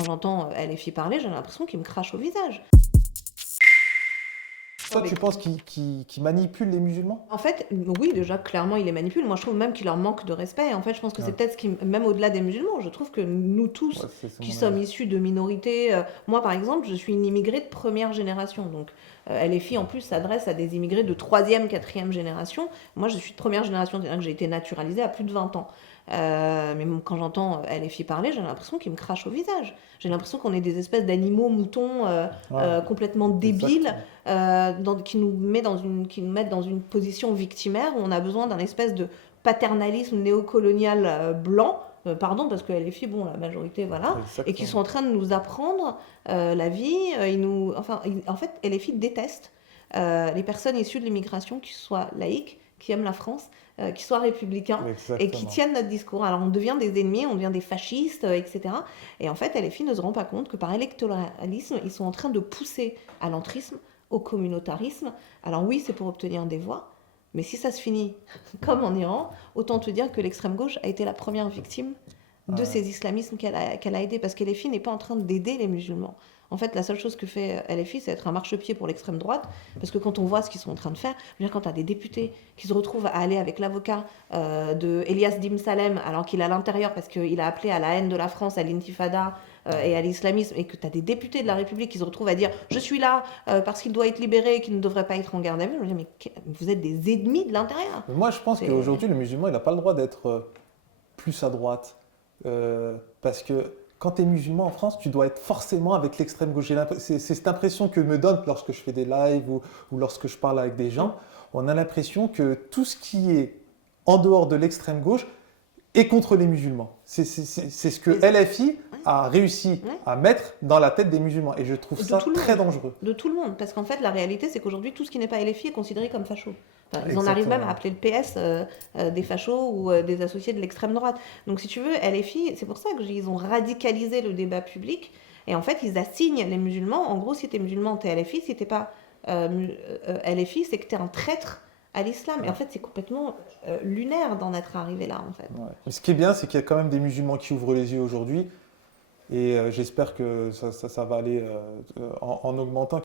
quand j'entends LFI parler, j'ai l'impression qu'ils me crachent au visage. Toi, tu penses qu'ils manipulent les musulmans? En fait, oui, déjà, clairement, ils les manipulent. Moi, je trouve même qu'il leur manque de respect. En fait, je pense que c'est Ouais, peut-être ce qui, même au-delà des musulmans, je trouve que nous ouais, tous, c'est qui mon sommes avis. issus de minorités, moi, par exemple, je suis une immigrée de première génération. Donc, LFI, en plus, s'adresse à des immigrés de troisième, quatrième génération. Moi, je suis de première génération, c'est-à-dire que j'ai été naturalisée à plus de 20 ans. Mais quand j'entends LFI parler, j'ai l'impression qu'ils me crachent au visage. J'ai l'impression qu'on est des espèces d'animaux moutons Ouais, complètement débiles exactement. qui nous mettent dans une position victimaire où on a besoin d'un espèce de paternalisme néocolonial blanc, pardon, parce que les filles, bon, la majorité, voilà, et qui sont Exactement. en train de nous apprendre la vie. En fait, les filles détestent les personnes issues de l'immigration qui soient laïques, qui aiment la France, qui soient républicains et qui Exactement. tiennent notre discours. Alors on devient des ennemis, on devient des fascistes, etc. Et en fait, les filles ne se rendent pas compte que par électoralisme, ils sont en train de pousser à l'entrisme, au communautarisme. Alors oui, c'est pour obtenir des voix, mais si ça se finit comme en Iran, autant te dire que l'extrême gauche a été la première victime de Ouais. ces islamismes qu'elle a aidés, parce que LFI n'est pas en train d'aider les musulmans. En fait, la seule chose que fait LFI, c'est être un marchepied pour l'extrême droite, parce que quand on voit ce qu'ils sont en train de faire, je veux dire, quand tu as des députés qui se retrouvent à aller avec l'avocat de Elias Dim Salem, alors qu'il est à l'intérieur, parce qu'il a appelé à la haine de la France, à l'intifada et à l'islamisme, et que tu as des députés de la République qui se retrouvent à dire « je suis là parce qu'il doit être libéré et qu'il ne devrait pas être en garde à vue », je me dis « mais vous êtes des ennemis de l'intérieur ». Mais moi, je pense C'est... qu'aujourd'hui, le musulman, il n'a pas le droit d'être plus à droite. Parce que quand tu es musulman en France, tu dois être forcément avec l'extrême gauche. C'est cette impression que me donne lorsque je fais des lives ou lorsque je parle avec des gens. On a l'impression que tout ce qui est en dehors de l'extrême gauche est contre les musulmans. C'est ce que LFI a réussi Ouais. à mettre dans la tête des musulmans. Et je trouve De ça tout le très monde. dangereux. De tout le monde. Parce qu'en fait, la réalité, c'est qu'aujourd'hui, tout ce qui n'est pas LFI est considéré comme facho. Enfin, ils en arrivent même à Exactement. appeler le PS des fachos ou des associés de l'extrême droite. Donc, si tu veux, LFI, c'est pour ça qu'ils ont radicalisé le débat public. Et en fait, ils assignent les musulmans. En gros, si t'es musulman, t'es LFI. Si t'es pas LFI, c'est que t'es un traître à l'islam. Et en Ouais. fait, c'est complètement lunaire d'en être arrivé là, en fait. Ouais. Mais ce qui est bien, c'est qu'il y a quand même des musulmans qui ouvrent les yeux aujourd'hui. Et j'espère que ça va aller en augmentant.